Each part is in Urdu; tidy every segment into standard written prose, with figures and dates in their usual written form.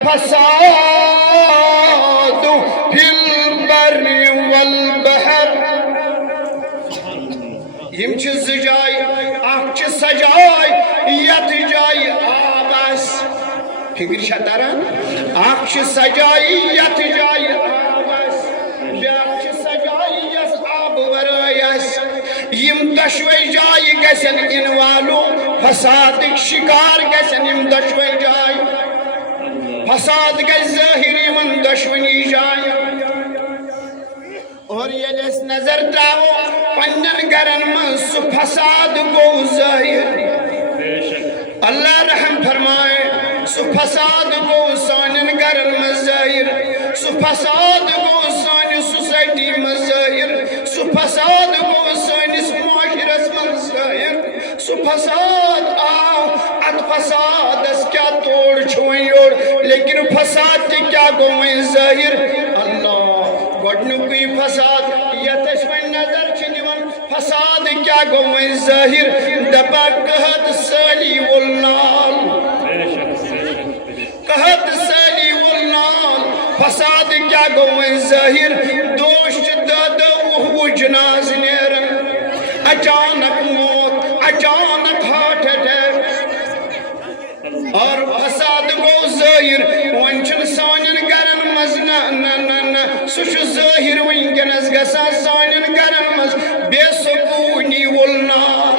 فساد في البر والبحر يمچ زجاي اخچ سجاي يت جاي آبس فکر شتران اخچ سجاي يت جاي آبس بیاخچ سجاي يس آب ورایس یم دشوی جاي گسن انوالو فساد شکار گسن یم دشوی جاي فساد گئی ظاہری من دشمنی جائے اور یہ لیس نظر تراؤ پنن گرن من سو فساد گو ظاہر اللہ رحم فرمائے سو فساد گو سانن گرن من ظاہر سو فساد گو سانی سوسائٹی من ظاہر سو فساد گو سانی معاشرت من ظاہر سو فساد آو ات فساد اس کیا توڑ چھوئیں اور لیکن فساد تی کیا گوئیں ظاہر اللہ گوڑنو کوئی فساد یتش میں نظر چھنیون فساد کیا گوئیں ظاہر دبا کہت سالی والنال کہت سالی والنال فساد کیا گوئیں ظاہر دوشت دادا وہ جناز نیرن اچانک موت اچانک ہارٹ اٹیک اور فساد گو ظاہر ونچن سانن گرن مز نا سوش ظاہر ونکنس گسا سانن گرن مز بے سکونی والنار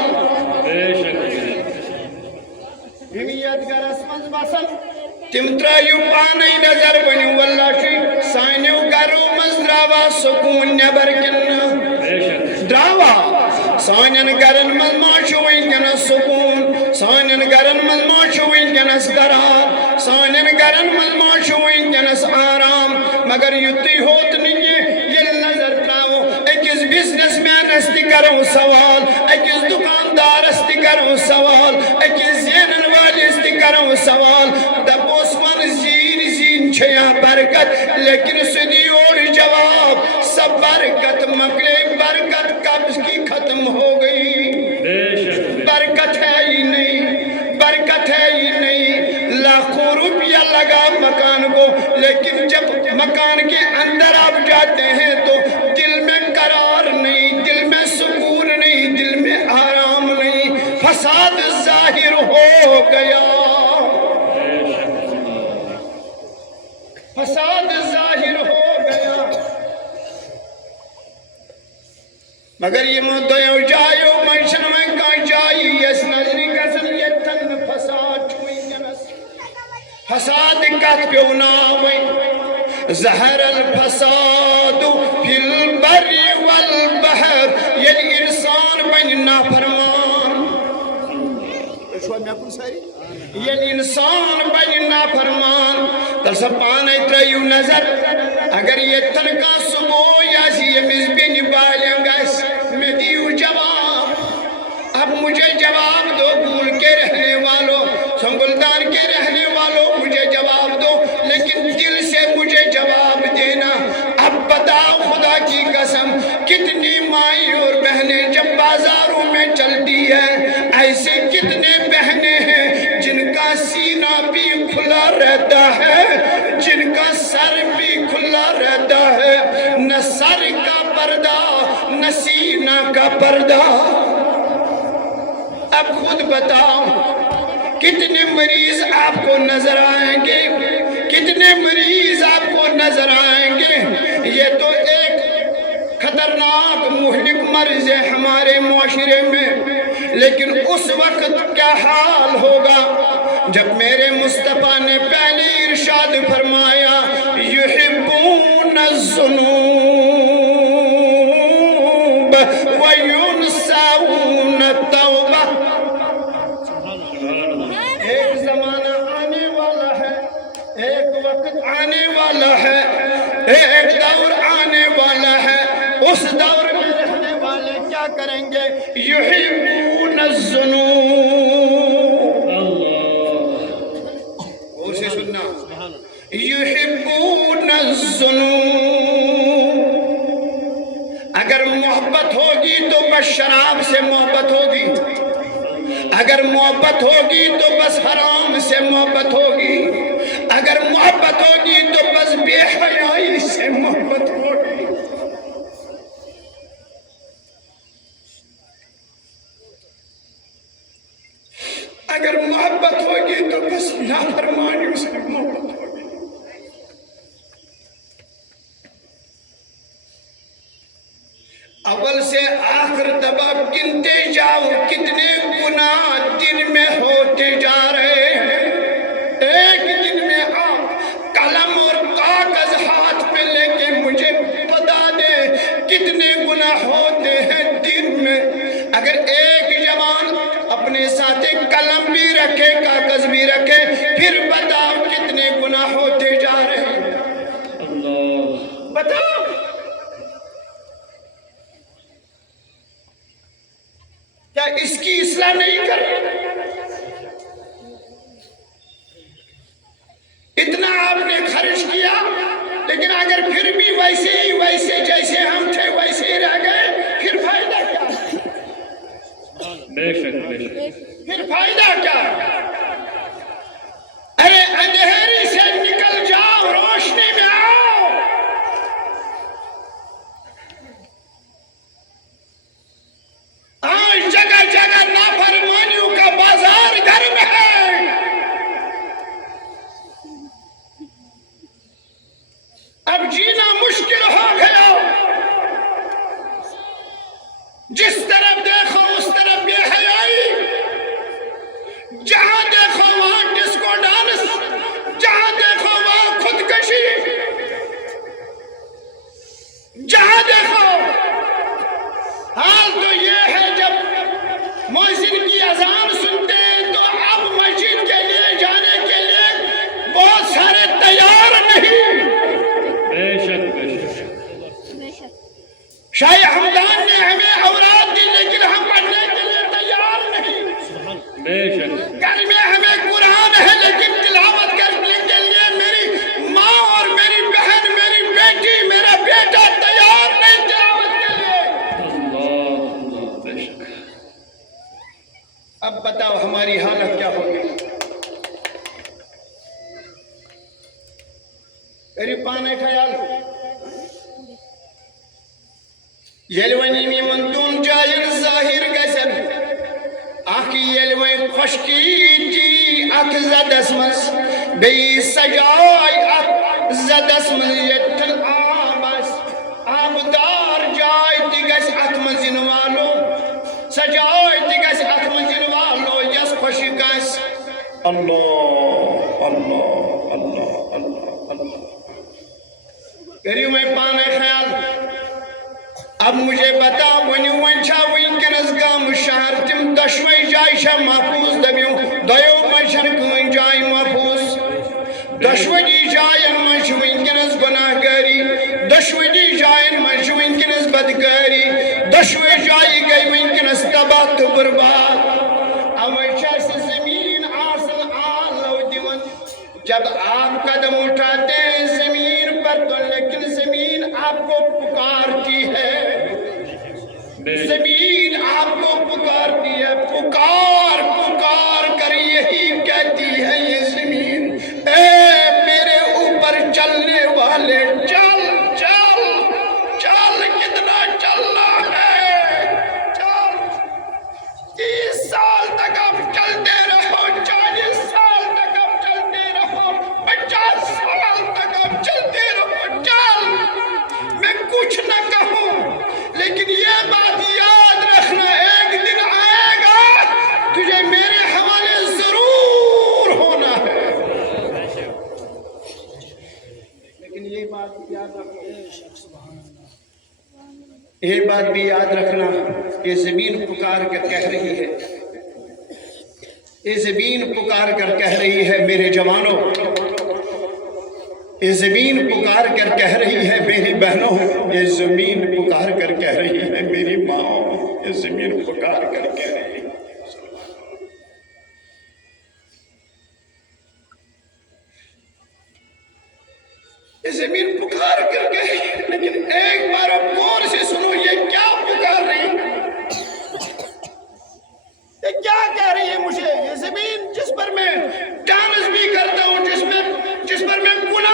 ہمیت گرس مز بسن تم ترائیو پانی نظر بنی واللہ شی سانیو گرو مز دراوا سکون نبر کن دراوا سانن گرن مز ماشو ونکنس سکون سانن گرن مز ماشو ونکنس قرار سانن گرن مز ماشو ونکنس آرام مگر یتی ہوت نہیں یہ نظر تراؤ ایکس بزنس مین استی کرو سوال ایکس دکاندار استی کرو سوال ایکس زینن والی استی کرو سوال دبوس من زین چھیا برکت لیکن سدی اور جواب سب برکت مکلے برکت کب کی ختم ہو گئی برکت ہے ہی نہیں برکت ہے ہی نہیں لاکھوں روپیہ لگا مکان کو لیکن جب مکان کے اندر آپ جاتے ہیں تو دل میں قرار نہیں دل میں سکون نہیں دل میں آرام نہیں فساد ظاہر ہو گیا فساد ظاہر ہو گیا مگر یہ مدعو جائیو منشن میں کا جائی اس نظری کسن یہ تن فساد چھوئی جنس فساد کت پیوناوئی زہر الفساد فی البر والبحر یعنی انسان بن نافرمان یعنی انسان بن نافرمان تلسپانے تریو نظر اگر یہ تنکا صبح یاسی یہ مزبین بالنگس میں دیو جواب اب مجھے جواب دو گول کے رہنے والوں سنگلدان کے رہنے والوں مجھے جواب دو لیکن دل سے مجھے جواب دینا اب بتاؤ خدا کی قسم کتنی مائی اور بہنیں جب بازاروں میں چلتی ہیں ایسے کتنے بہنیں ہیں جن کا سینہ بھی کھلا رہتا ہے جن کا سر بھی کھلا رہتا ہے نہ سر کا پردہ نہ سینہ کا پردہ اب خود بتاؤ کتنے مریض آپ کو نظر آئیں گے کتنے مریض آپ کو نظر آئیں گے یہ تو ایک خطرناک مہلک مرض ہے ہمارے معاشرے میں لیکن اس وقت کیا حال ہوگا جب میرے مصطفیٰ نے پہلے ارشاد فرمایا یحبون الذنوب وینسون التوبہ ایک زمانہ آنے والا ہے ایک وقت آنے والا ہے ایک دور آنے والا ہے اس دور میں رہنے والے کیا کریں گے یحبون الذنوب اور سے سننا یحبون الذنوب اگر محبت ہوگی تو بس شراب سے محبت ہوگی اگر محبت ہوگی تو بس حرام سے محبت ہوگی اگر محبت محبت ہوگی تو بس بے حیائی سے محبت ہوگی. اگر محبت ہوگی تو بس نافرمانیوں سے محبت ہوگی. اول سے آخر دبا گنتے جاؤ کتنے گناہ دن میں ہوتے جا رہے ہیں. ایک دن میں آپ قلم اور کاغذ ہاتھ میں لے کے مجھے بتا دیں کتنے گناہ ہوتے ہیں دن میں. اگر ایک جوان اپنے ساتھ قلم بھی رکھے کاغذ بھی رکھے پھر بتاؤ کتنے گناہ ہوتے جا رہے ہیں. بتاؤ. کیا اس کی اصلاح نہیں کر رہے؟ اتنا آپ نے خرچ کیا لیکن اگر پھر بھی ویسے جیسے ہم تھے ویسے ہی رہ گئے پھر فائدہ کیا؟ بے شک. پھر فائدہ کیا؟ ارے اندھیری سے نکل جاؤ روشنی میں آؤ. آج جگہ جگہ نافرمانیوں کا بازار گرم ہے. اب جینا مشکل ہو گیا. جس طرف دیکھو اس طرف بے حیائی. جہاں دیکھو وہاں ڈسکو ڈانس. جہاں دیکھو وہاں خودکشی. جہاں دیکھو. حال تو یہ ہے جب مؤذن کی اذان سنتے ہیں تو اب مسجد کے لیے جانے کے لیے بہت سارے تیار نہیں. بے شک. شاہ حمدان نے ہمیں اوراد دی لیکن ہم پڑھنے کے لیے تیار نہیں. بے شک. گھر میں ہمیں قرآن ہے لیکن تلاوت کرنے کے لیے میری ماں اور میری بہن میری بیٹی میرا بیٹا تیار نہیں تلاوت کے لیے. بے شک. اب بتاؤ ہماری حالت کیا ہوگی؟ میری پانے خیال یلونی میں منتون جائن ظاہر گسن آخی یلوین خشکی جی اک زدسمس بی سجائی اک زدسمس یتن آبس آبدار جائی دیگس اتمزن والو سجائی دیگس اتمزن والو یس خوشی گس. اللہ اللہ اللہ اللہ اللہ. کریو میں پانے خیال اب مجھے بتا ونیو ونچا ونکنس گام شہر تم دشوئی جائی شا محفوظ دبیوں دیو منشن کن جائی محفوظ. دشوئی جائن منش ونکنس گناہ گاری. دشوئی جائن منش ونکنس بدگاری. دشوئی جائی گئی ونکنس تباہ تو برباد. اوچا سے زمین آسل آلو دیون جب آپ قدم اٹھاتے ہیں زمین پر تو لیکن زمین آپ کو پکارتی ہے. زمین آپ کو پکارتی ہے. پکار پکار کر یہی کہتی ہے یہ زمین اے میرے اوپر چلنے والے چل چل چل. کتنا چلنا ہے؟ چل. 30 سال تک آپ چلتے رہو. 40 سال تک آپ چلتے رہو. 50 سال تک آپ چلتے رہو. چل. میں کچھ نہ کہوں لیکن یہ بات یاد رکھنا ایک دن آئے گا تجھے میرے حوالے ضرور ہونا ہے. لیکن یہ بات یاد رکھنا. یہ بات بھی یاد رکھنا یہ زمین پکار کر کہہ رہی ہے. یہ زمین پکار کر کہہ رہی ہے میرے جوانوں. یہ زمین پکار کر کہہ رہی ہے میری بہنوں. یہ زمین پکار کر کہہ رہی ہے میری ماں. یہ زمین پکار کر کہہ رہی ہے. یہ زمین پکار کر کہہ رہی ہے لیکن ایک بار اب غور سے سنو یہ کیا پکار رہی ہے. یہ کیا کہہ رہی ہے مجھے؟ یہ زمین جس پر میں ڈانس بھی کرتا ہوں جس پر میں گناہ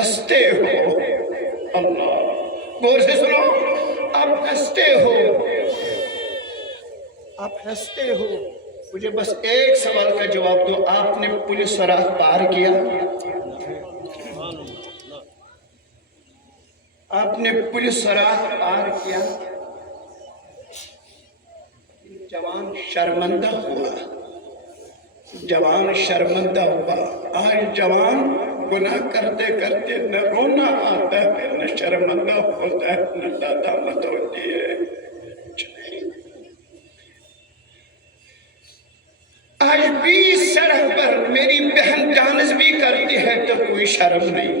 ہنستے ہو. اللہ، غور سے سنو، آپ ہنستے ہو، آپ ہنستے ہو. مجھے بس ایک سوال کا جواب دو، آپ نے پولیس سراغ پار کیا؟ آپ نے پولیس سراغ پار کیا؟ جوان شرمندہ ہوا، جوان شرمندہ ہوا. آج جوان گناہ کرتے کرتے نہ رونا آتا ہے، نہ شرمندہ ہوتا ہے، نہ ندامت ہوتی ہے. آج بھی سڑک پر میری بہن ڈانس بھی کرتی ہے تو کوئی شرم نہیں.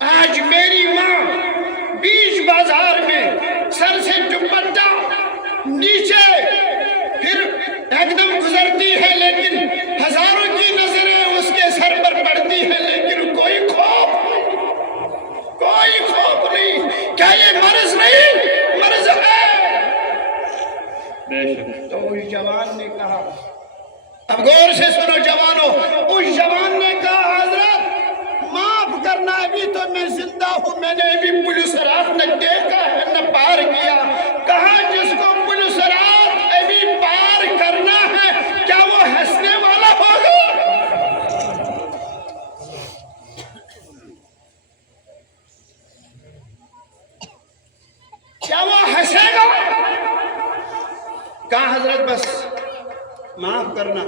آج میری ماں بیچ بازار میں سر سے دوپٹہ نیچے پھر ایک دم گزرتی ہے، لیکن ہزاروں کی نظریں اس کے سر پر پڑتی ہے، لیکن کوئی خوف نہیں. کیا یہ مرض نہیں؟ مرض ہے. تو اس جوان نے کہا، اب غور سے سنو جوانوں، اس جوان نے کہا حضرت معاف کرنا، ابھی تو میں زندہ ہوں، میں نے ابھی پولیس راہ نہ دیکھا ہے نہ پار کیا. کہا جس کو پولیس راہ ابھی پار کرنا ہے کیا وہ ہنسنے والا ہوگا؟ کیا وہ ہنسے گا؟ کہا حضرت بس معاف کرنا.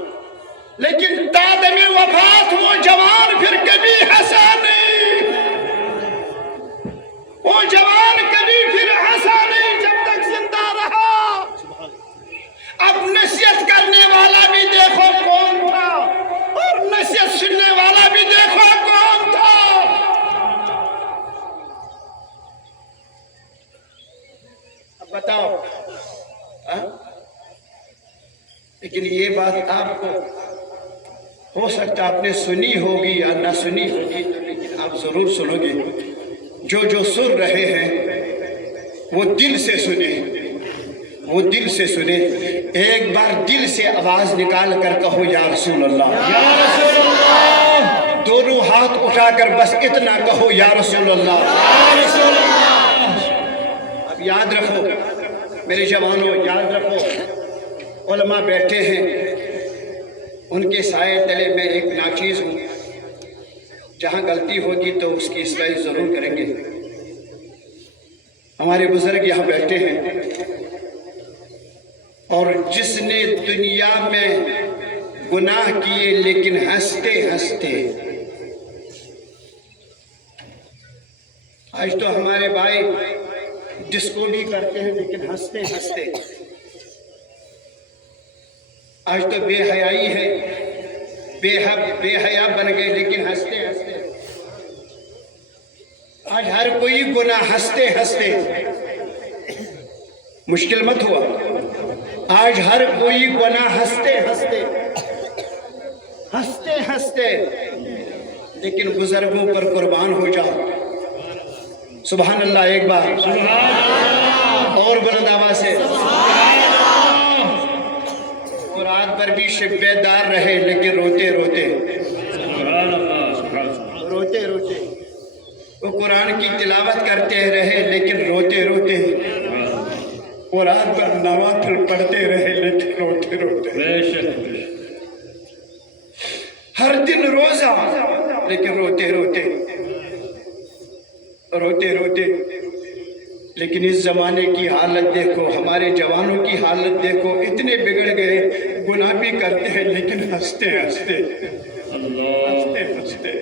لیکن تادم وفات وہ جوان پھر کبھی ہنسا نہیں، وہ جوان کبھی پھر ہنسا نہیں جب تک زندہ رہا. اب نصیحت کرنے والا بھی دیکھو کون تھا، اور نصیحت سننے والا بھی دیکھو کون تھا. اب بتاؤ، لیکن یہ بات آپ کو ہو سکتا آپ نے سنی ہوگی یا نہ سنی ہوگی، لیکن آپ ضرور سنو گے. جو سن رہے ہیں وہ دل سے سنیں، وہ دل سے سنیں. ایک بار دل سے آواز نکال کر کہو یا رسول اللہ، یا رسول اللہ. دونوں ہاتھ اٹھا کر بس اتنا کہو یا رسول اللہ، یا رسول اللہ. اب یاد رکھو میرے جوانوں، یاد رکھو، علماء بیٹھے ہیں، ان کے سائے تلے میں ایک ناچیز ہوں. جہاں غلطی ہوگی تو اس کی اصلاح ضرور کریں گے. ہمارے بزرگ یہاں بیٹھے ہیں، اور جس نے دنیا میں گناہ کیے لیکن ہنستے ہنستے، آج تو ہمارے بھائی ڈسکو بھی کرتے ہیں لیکن ہنستے ہنستے. آج تو بے حیائی ہے، بے حیا بن گئے لیکن ہنستے ہنستے. آج ہر کوئی گناہ ہنستے ہنستے. مشکل مت ہوا؟ آج ہر کوئی گناہ ہنستے ہنستے، ہنستے ہنستے. لیکن بزرگوں پر قربان ہو جاؤ. سبحان اللہ ایک بار، اور بلند آواز سے. اور رات بھر بھی شب بیدار رہے لیکن روتے روتے، روتے روتے. وہ قرآن کی تلاوت کرتے رہے لیکن روتے روتے. وہ رات بھر نوافل پڑھتے رہے لیکن روتے روتے. ہر دن روزہ لیکن روتے روتے، روتے روتے. لیکن اس زمانے کی حالت دیکھو، ہمارے جوانوں کی حالت دیکھو، اتنے بگڑ گئے، گناہ بھی کرتے ہیں لیکن ہنستے ہنستے، ہنستے ہنستے.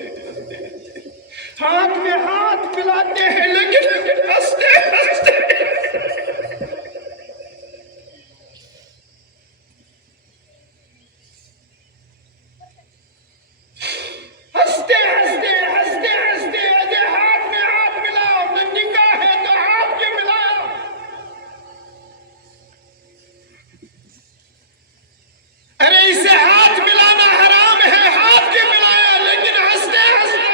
ہاتھ میں ہاتھ ملاتے ہیں لیکن ہنستے ہنستے. ہنستے ہنستے ہنستے ہنستے. اگر ہاتھ میں ہاتھ ملاؤ تو نکاح ہے تو ہاتھ کے ملاؤ. ارے اسے ہاتھ ملانا حرام ہے، ہاتھ کے ملایا لیکن ہنستے ہنستے.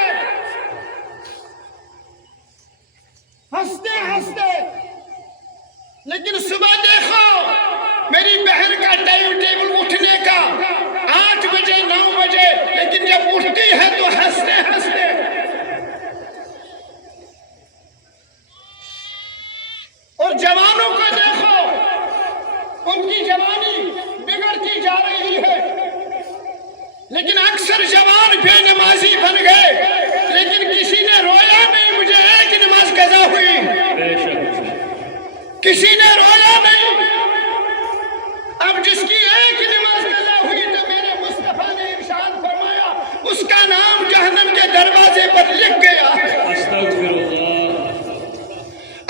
ہنستے اٹھتی ہے تو ہنستے ہنستے، اور جوانوں کو دیکھو، ان کی جوانی بگڑتی جا رہی ہے، لیکن اکثر جوان بے نمازی بن گئے، لیکن کسی نے رویا نہیں مجھے ایک نماز قضا ہوئی، کسی نے رویا نہیں۔ اب جس کی ایک نماز قضا ہوئی تو میرے مصطفیٰ نے ارشاد فرمایا اس کا نام جہنم کے دروازے پر لکھ گیا۔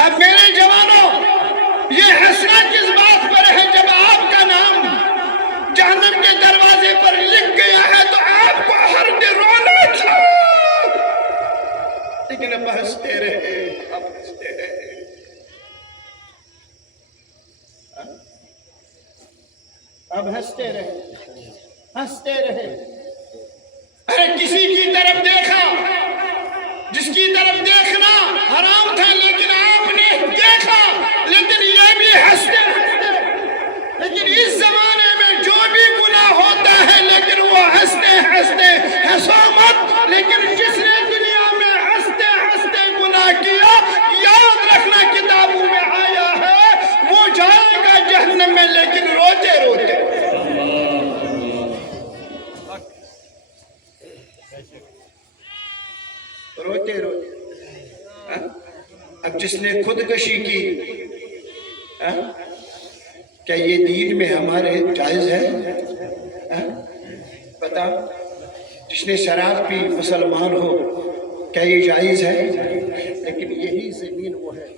اب میرے جوانوں، یہ ہنسنا کس بات پر ہے؟ جب آپ کا نام جہنم کے دروازے پر لکھ گیا ہے تو آپ کو ہر دن رونا تھا، لیکن اب ہنستے رہے، اب ہنستے رہے، اب ہنستے رہے، ہنستے رہے۔ ارے کسی کی طرف دیکھا جس کی طرف دیکھنا حرام تھا، لیکن آپ نے دیکھا، لیکن یہ بھی ہنستے ہنستے۔ لیکن اس زمانے میں جو بھی گناہ ہوتا ہے لیکن وہ ہنستے ہنستے، ہنسو مت، لیکن جس نے دنیا میں ہنستے ہنستے گناہ کیا، یاد رکھنا کتابوں میں آیا ہے وہ جائے گا جہنم میں، لیکن روتے روتے۔ روتے روتے۔ اب جس نے خودکشی کی، کیا یہ دین میں ہمارے جائز ہے؟ بتا، جس نے شراب پی مسلمان ہو، کیا یہ جائز ہے؟ لیکن یہی زمین وہ ہے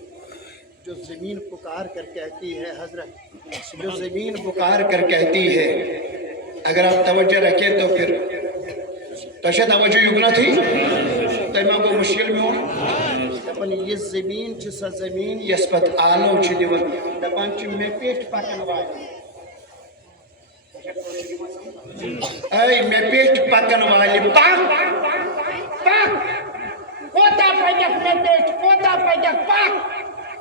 جو زمین پکار کر کہتی ہے، حضرت جو زمین پکار کر کہتی ہے، اگر آپ توجہ رکھیں تو پھر تشہ توجہ یگنا تھی تو میں کو مشکل میں ہوں۔ دپن یہ زمین چھ سا زمین یس پت آلو چھ دیون، دپان چھ میں پیٹ پکن والی، اے میں پیٹ پکن والی، پاک پاک کوتا پکک میں پیٹ، کوتا پکک پاک۔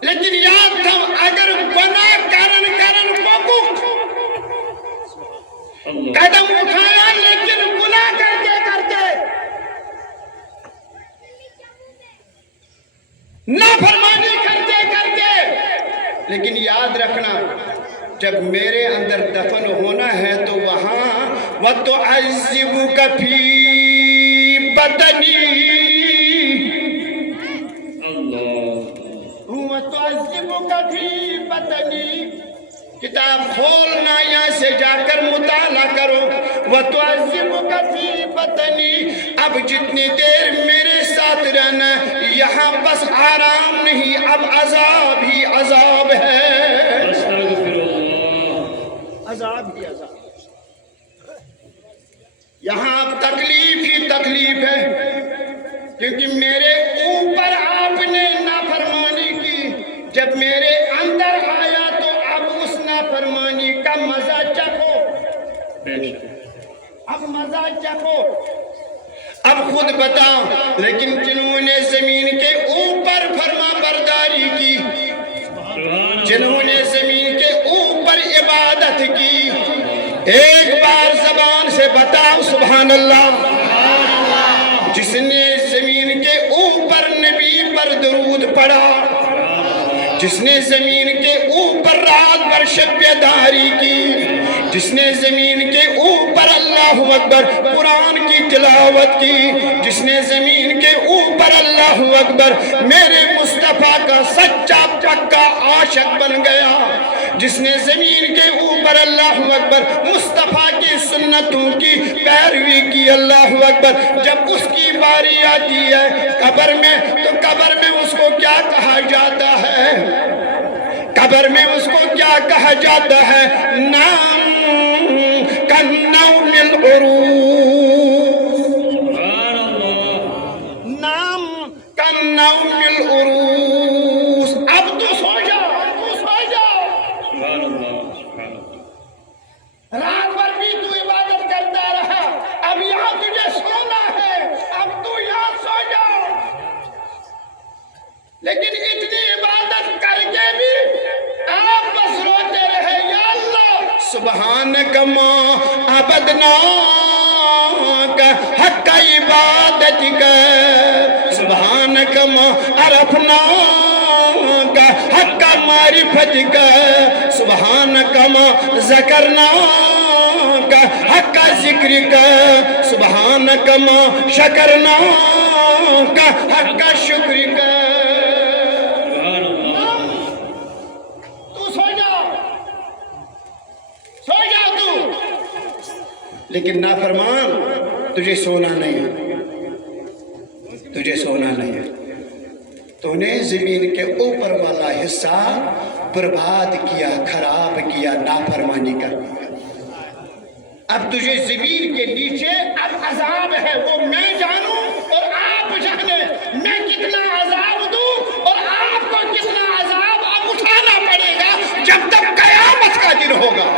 لیکن یاد تھا اگر گناہ کرن پکک قدم اٹھایا، لیکن گناہ کرتے کرتے، نافرمانی کرتے کرتے، لیکن یاد رکھنا جب میرے اندر دفن ہونا ہے تو وہاں وَتُعَذِّبُكَ فِي بَدَنِي، وَتُعَذِّبُكَ فِي بَدَنِي۔ کتاب کھولنا یہاں سے جا کر مطالعہ کرو، وَتُعَذِّبُكَ فِي بَدَنِي۔ اب جتنی دیر میرے ساتھ رہنا، یہاں بس آرام نہیں، اب عذاب ہی عذاب ہے، عذاب ہی عذاب۔ یہاں اب تکلیف ہی تکلیف ہے، کیونکہ میرے اوپر آپ نے نافرمانی کی، جب میرے اندر آیا تو اب اس نافرمانی کا مزہ چکھو، اب مزہ چکھو۔ اب خود بتاؤ، لیکن جنہوں نے زمین کے اوپر فرما برداری کی، جنہوں نے زمین کے اوپر عبادت کی، ایک بار زبان سے بتاؤ سبحان اللہ۔ جس نے زمین کے اوپر نبی پر درود پڑھا، جس نے زمین کے اوپر رات بھر شب بیداری کی، جس نے زمین کے اوپر اللہ اکبر قرآن کی تلاوت کی، جس نے زمین کے اوپر اللہ اکبر میرے مصطفیٰ کا سچا پکا عاشق بن گیا، جس نے زمین کے اوپر اللہ اکبر مصطفیٰ کی سنتوں کی پیروی کی، اللہ اکبر، جب اس کی باری آتی ہے قبر میں تو قبر میں اس کو کیا کہا جاتا ہے؟ قبر میں اس کو کیا کہا جاتا ہے؟ نام کالنوم العروس، نام کالنوم العروس۔ اب تو سو جاؤ، تو سو جاؤ، رات بھر بھی تو عبادت کرتا رہا، اب یہاں تجھے سونا ہے، اب تو یہاں سو جاؤ۔ لیکن اتنی عبادت کر کے بھی آپ بس روتے رہے، یا اللہ سبحانک ما عبدناک حق عبادتك سبحانك ما عرفناك حق معرفتك سبحانك ما ذكرناك حق ذكرك سبحانك ما شكرناك حق شكرك. لیکن نافرمان تجھے سونا نہیں ہے، تجھے سونا نہیں ہے. تو نے زمین کے اوپر والا حصہ برباد کیا، خراب کیا، نافرمانی کر دیا. اب تجھے زمین کے نیچے اب عذاب ہے، وہ میں جانوں اور آپ جانیں میں کتنا عذاب دوں اور آپ کو کتنا عذاب اب اٹھانا پڑے گا جب تک قیامت کا دن ہوگا.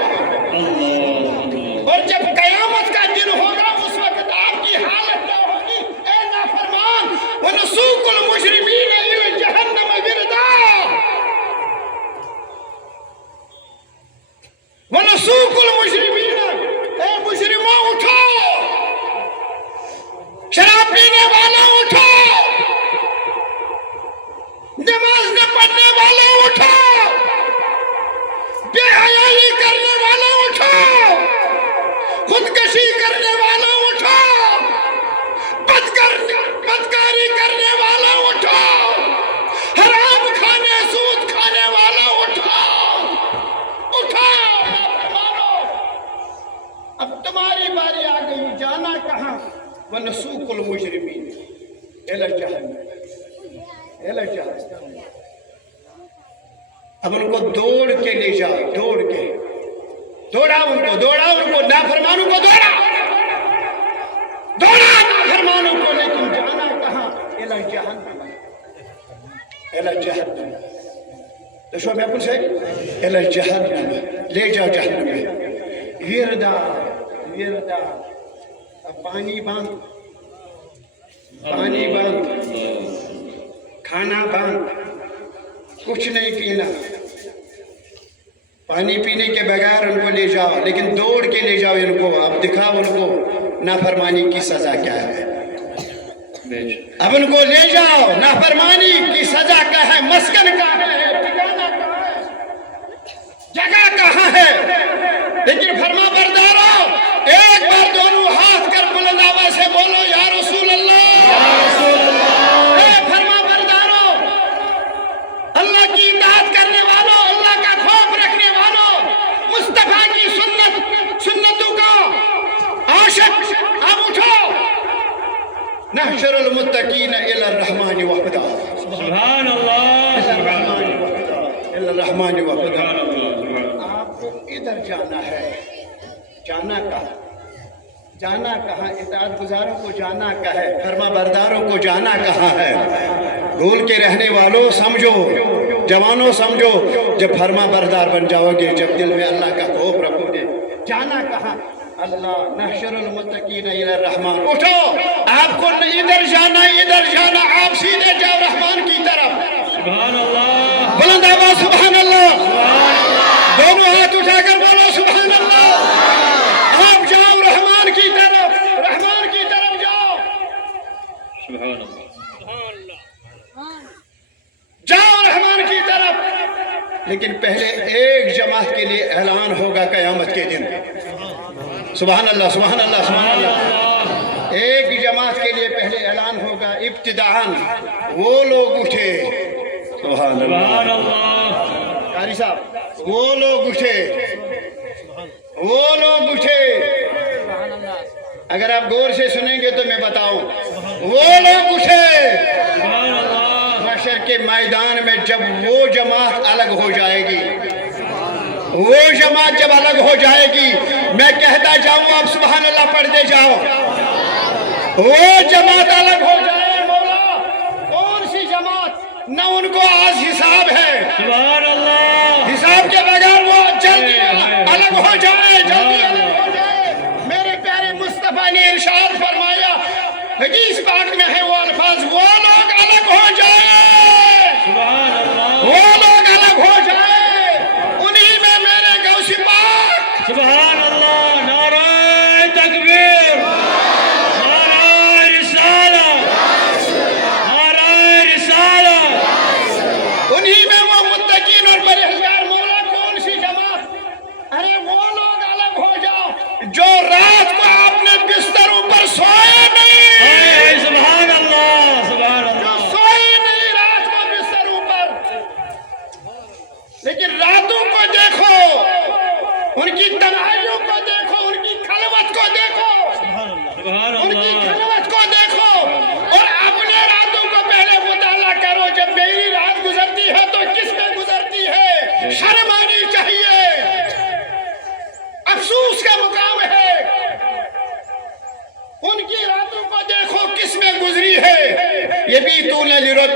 اور جب قیامت کا دن ہوگا اس وقت آپ کی حالت کیا ہوگی؟ اے نافرمان، وَنُسُوقُ الْمُجْرِمِينَ إِلَى جَهَنَّمَ وِرْدًا، وَنُسُوقُ الْمُجْرِمِينَ، اے مجرموں اٹھو، شراب پینے والوں اٹھو، نماز نہ پڑھنے والوں اٹھو، بے حیائی کرنے والوں اٹھو، خودکشی کرنے والا اٹھو، بدکاری کرنے والا اٹھو، حرام کھانے سود کھانے والا اٹھو، اٹھو نافرمانو. اب تمہاری باری آ گئی، جانا کہاں؟ وَنُسُوقُ الْمُجْرِمِينَ إِلَى جَهَنَّمَ، إِلَى جَهَنَّمَ. اب ان کو دوڑ کے لے جاؤ، دوڑ کے دوڑا ان کو نافرمانوں کو دوڑا نافرمانوں کو. لیکن جانا کہاں؟ الى جہنم، الى جہنم. تو شو میں اپن سے الى جہنم، لے جاؤ جہنم میں. وردا اب پانی بند، کھانا بند، کچھ نہیں پینا. پانی پینے کے بغیر ان کو لے جاؤ، لیکن دوڑ کے لے جاؤ ان کو. اب دکھاؤ ان کو نافرمانی کی سزا کیا ہے. اب ان کو لے جاؤ، نافرمانی کی سزا کیا ہے، مسکن کہاں ہے، ٹھکانہ کہاں ہے، جگہ کہاں ہے. لیکن فرما بردارو، ایک بار دونوں ہاتھ کر بلند آواز سے بولو یا رسول اللہ. اے فرما بردارو، اللہ کی اطاعت کرنے والوں، اللہ کا خوف رکھنے والوں، مصطفیٰ کی سنتوں کا عاشق، اب اٹھو. نحشر المتقین الی الرحمن وحدا، سبحان اللہ، الی الرحمن وحدا. آپ کو ادھر جانا ہے. جانا کہاں؟ اطاعت گزاروں کو جانا کہاں ہے؟ فرما برداروں کو جانا کہاں ہے؟ بھول کے رہنے والوں سمجھو، جوانوں سمجھو، جب فرما بردار بن جاؤ گے، جب دل میں اللہ کا خوف رکھو گے. جانا کہاں؟ اللہ. نحشر المتقین الی الرحمن. اٹھو، آپ کو ادھر جانا، آپ سیدھے جاؤ رحمان کی طرف. سبحان اللہ، بلند آواز سبحان اللہ. دونوں ہاتھ اٹھا کر بولو سبحان اللہ. آپ جاؤ رحمان کی طرف جاؤ. سبحان اللہ، جاؤ رحمان کی طرف. لیکن پہلے ایک جماعت کے لیے اعلان ہوگا قیامت کے دن. سبحان اللہ، سبحان اللہ، سبحان اللہ. ایک جماعت کے لیے پہلے اعلان ہوگا. ابتداءً وہ لوگ اٹھے، سبحان اللہ، قاری صاحب، وہ لوگ اٹھے. اگر آپ غور سے سنیں گے تو میں بتاؤں، وہ لوگ اٹھے محشر کے میدان میں. جب وہ جماعت الگ ہو جائے گی، جب الگ ہو جائے گی، میں کہتا جاؤں، آپ سبحان اللہ پڑھتے جاؤ. وہ جماعت الگ ہو جائے، مولا کون سی جماعت؟ نہ ان کو آج حساب ہے، سبحان اللہ، حساب کے بغیر وہ جلدی الگ ہو جائے. میرے پیارے مصطفیٰ نے ارشاد فرمایا، حدیث پاک میں ہے وہ الفاظ، وہ لوگ الگ ہو جائے، وہ لوگ الگ ہو جائے، انہی میں میرے غوث پاک. سبحان اللہ، نعرہ تکبیر، نعرہ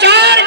4